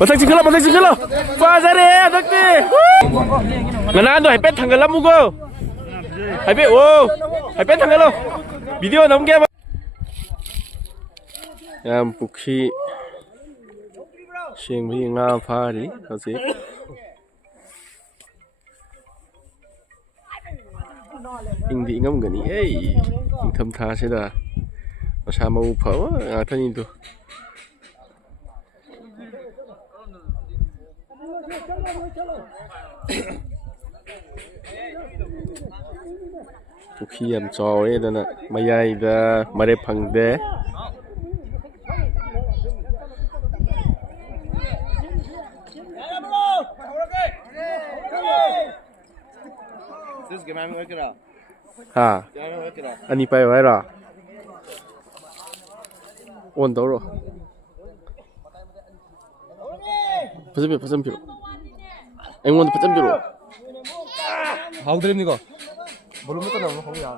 Masang sikala, masang sikala. Pasare, takti. Ngana ando hypet tanggal lamu go. Hypet, oh, hypet tanggal lo. Video namge. Yang bukhi. Sing bi nga phari, kasi. Indi ngam gani, hey, tham tha se da. Masa mau phao, thani tu. Khi em cho ấy đó nè, mày ai đã mà đẹp phẳng đế. À, anh đi bay vậy rồi, ổn đâu rồi. phát sinh phiền, anh muốn phát sinh phiền rồi. How dream nico? Belum itu dah, kau ya.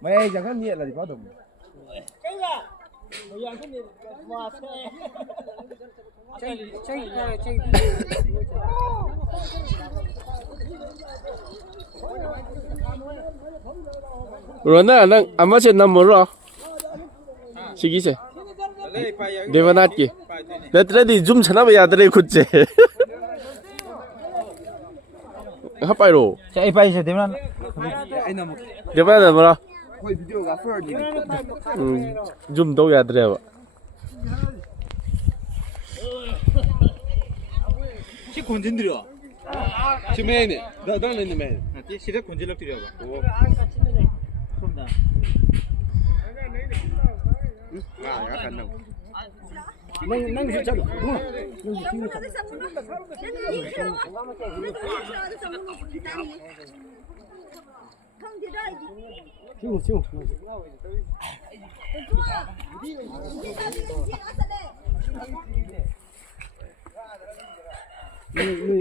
Mày jangan niat lah di bawah tu. Rồi nè, anh amma trên năm mới rồi. Sige chứ. Devanat ki. Letre di zoom chana ba yadre khudje. Ha pai ro. Chạy bay sẽ Devanat. Devanat mara. Koi video ga first ni. Zoom do yadre ba. 시 건진들여. 지메네. 너는 있는 매. 시대 건질럭 들여 봐. 그런다. 아, 약간 나. 난 괜찮아.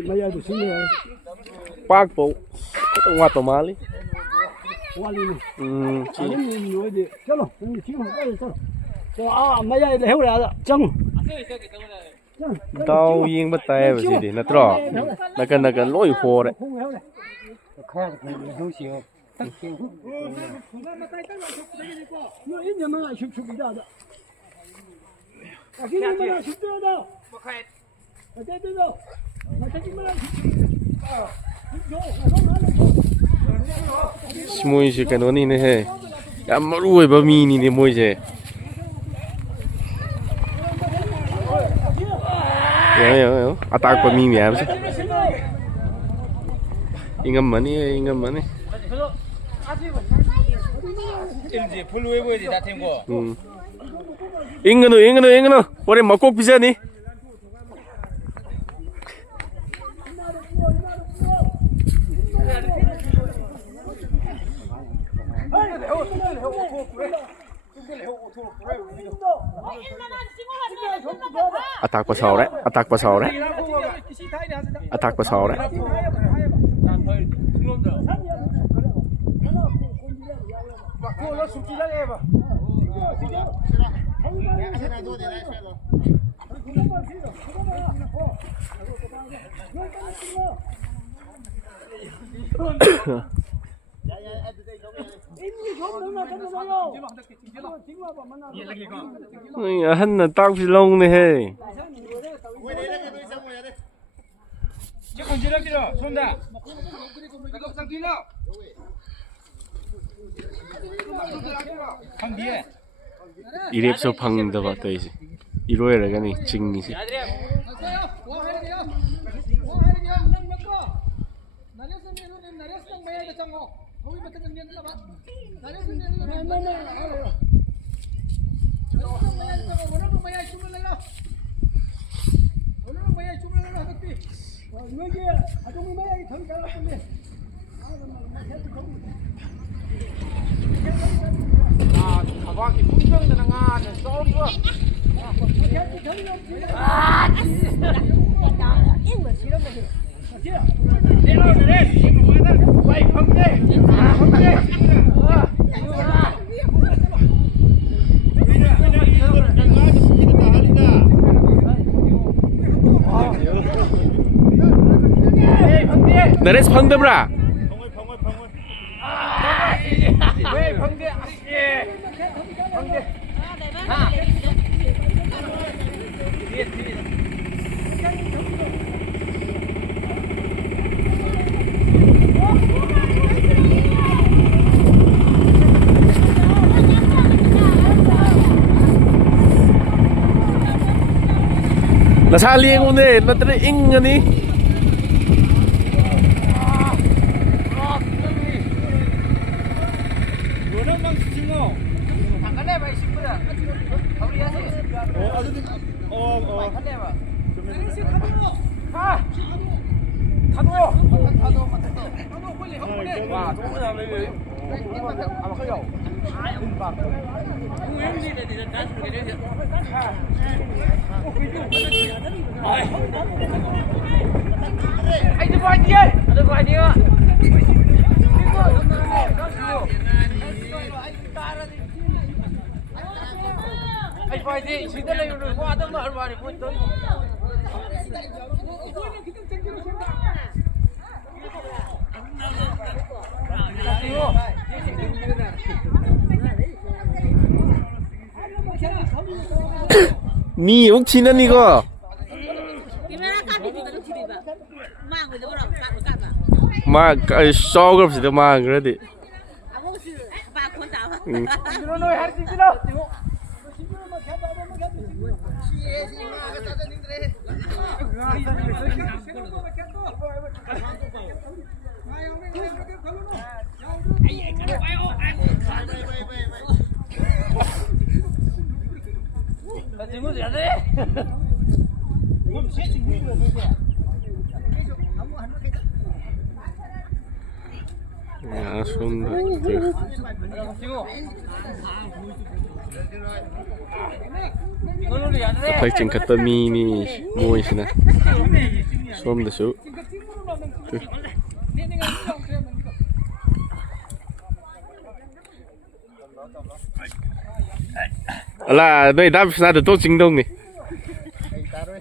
Mày ai được xin rồi? Park bộ, cái ngoặt tổ má đi. Qua đi. Chỉ. Chalo, chỉ không cái sao? À, mày ai hiểu ra rồi, chăng? Tao yên bắt tay vào gì đi, nó trò, nó cần lôi hồ đấy. Môi gì cái nó này này, em mà ruồi bờ mì này môi gì. Yo, attack bờ mì em chứ. Ingam mana? MG 풀로 보이지 다 템고. Ingano. Boleh makok bisa ni. Attack pasal đấy. Hắn là tao phi lông này he. 이랩 소 방다 봤다 이제. 이로에라 가니 징이지. 가방이 풍경이 나가는 쏘리고. 나레스 펑더브라. 왜 방대? 예. 방대. 하. 뒤에. Là sao liên luôn đi, nó tới in rồi đi. Ai phải gì? Chỉ tới đây rồi qua tới mà đi quên tới. 니 옥치는 이거. 마 쏘거 없이 마 그래도. 야, 손 phải chừng cắt mi ni mua xin nè xôm được số là đây đã ra được tốt chính đông này la đó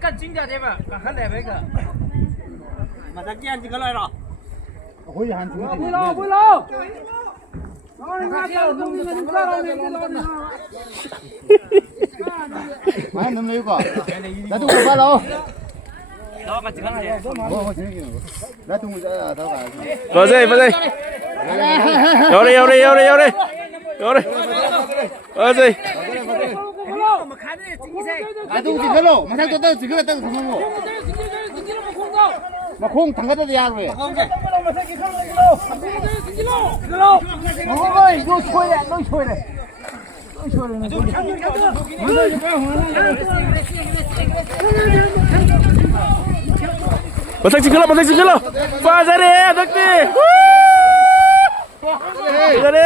cắt chính ra thế mà, cắt đẹp đấy cả. Mà ta kia chỉ có lời rồi. Hối hận chúng Vui lo. Mai nằm lấy quả. Đã tung qua đâu? Đó cả chỉ có này. Đã tung ra đâu cả. vào đây vô đây vào đây 아, 또 지글로. 마상 또 지글로 또 성공. 막 콩 담가도 야 그래. 이거 소야, 너 소래. Mà thằng chị cứ lo pha ra đi thằng chị ra đi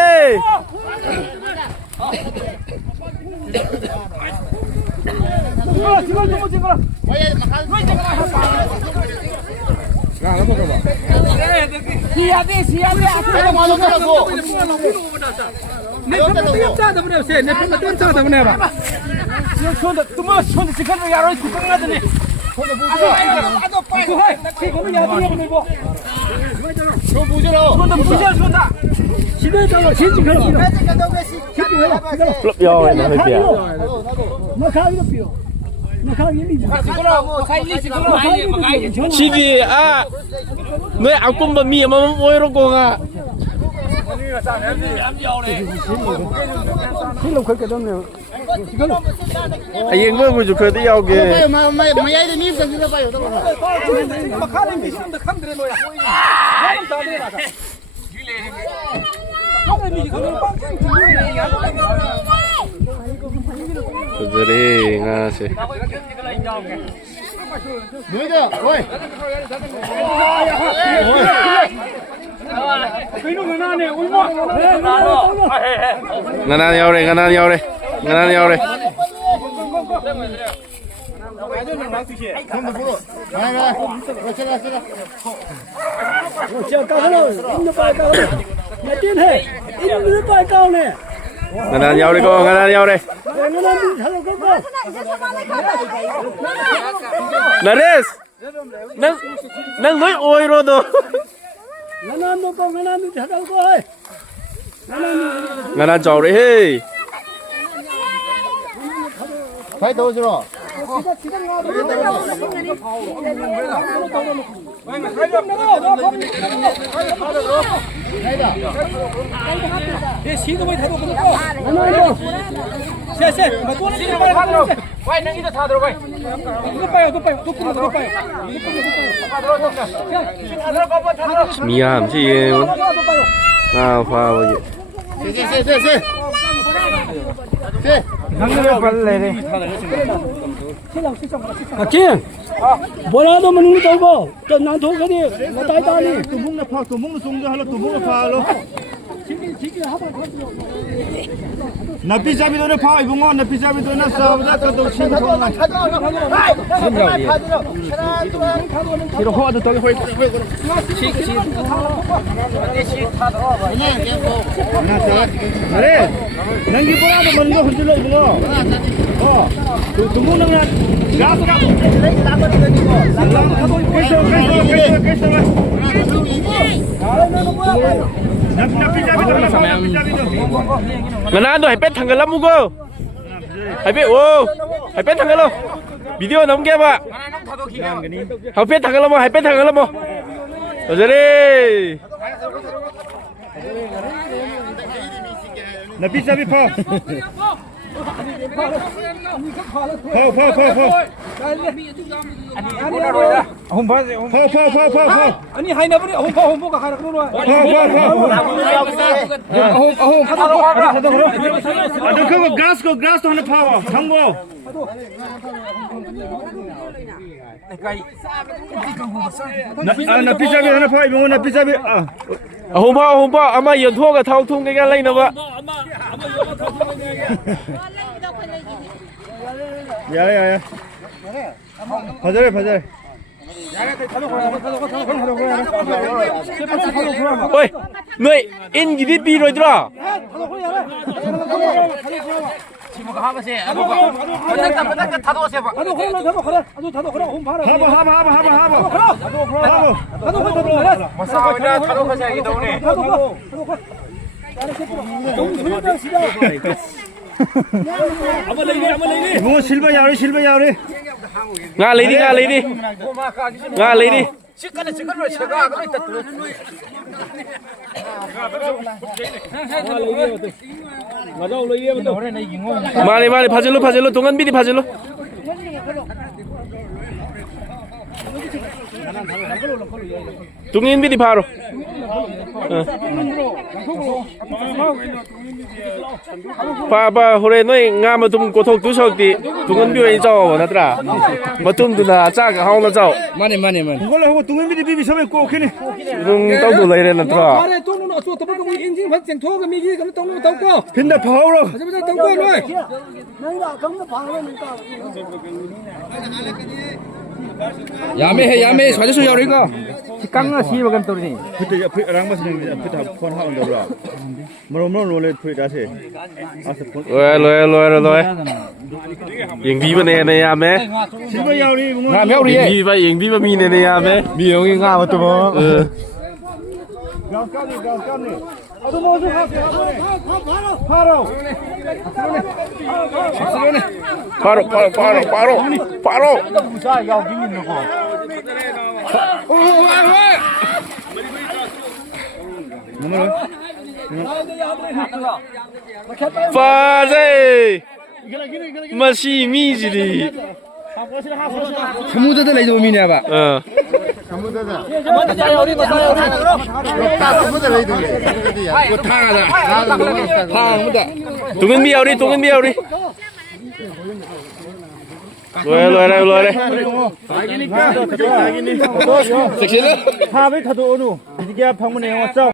lấp vô này hơi kìa 시기 아 왜 안 꼼바 미야만 뭐 이런 거가 아 이거 뭐 좀 그래도 여기 마야이 님 생기가 봐요. 저리 가세. 뭐야? 어이. 가난 야오래, 가난 야오래, 가난 야오래. 가난 야오래 거, 가난 야오래. 나레스, 난 너희 오이로도. 가난 자오래 해. phải đâu rồi 미안, 지금 아, 봐봐. Kim, bữa đó mình ngủ đâu cho nàng thôi cái đi, nó tay ta đi. tụi muốn là phao, tụi muốn là sung ra, tụi muốn là phao luôn. Nạp pizza bị tôi nó phao, ibung ngon, nạp pizza bị tôi nó sao, ra cái tôi xin không này. Thì nó hoa được tôi hơi. Đấy, nâng cái bữa đó mình có hình lợi ibung ngon. Tụi muốn nâng là gas gas. Cái số. Nạp pizza bị tôi nó phao, nạp pizza bị tôi. 가난 너 햇볕 당글라 무거. 햇볕 오, 햇볕 당글라. 비디오 넘겨봐. 햇볕 당글라 뭐, 햇볕 당글라 뭐. 저리. Nạp pizza bị phao. Phao. 아니 하이나 버리 홍보가 가라 그러노. 그거 가스 하나 파워. 장고. 나 피자비 하나 파워. 이거 나 피자비. 홍보 아마 연토가 타오통 게가 라이나 봐. 야야야. 바자래. 어이, 너희 인기디 비로이더라. 뭐 실버 야우리. nga lấy đi. 말해 파질로 동안 미리 파질로. 동인 미리 바로. 봐봐, 호래 너희 nga mà tum 고통 두석디 동안 비에 줘 나더라. mà tum 누나 짜가 하오나 줘. Mane. 이걸로 하고 동현미리 비비 섬에 꼭 오케네. 좀 떠도 lấy lên 나더라. 아래 돈은 어쩌 또 보고 인증 받증 토가 미기 그럼 돈은 또 빈다 파워로. 하자마자 또 rồi. 야매 사주수 야우리가. 깡나 시바 감 또리니. 그때 옆에 랑마스는 그때 폰 하는 거라. 뭐로 원래 프리다세. rồi. Yeng bi ba ne ya me. 실버 야우리 뭐. 나 매우리 예. Yeng bi ba mi ne ya me. 미 형이 nga mà 또. 가까니. 아도 뭐좀 하세요. 바로. 바로. 무사 여기 있는 거. 파제. 마시 미지리. 사무대들 레이도 미냐 봐. 동은 비야우리. 로래. 자기니까 자기니. 섹시네. 하베 타도 오누. 이게 방문에 왔어.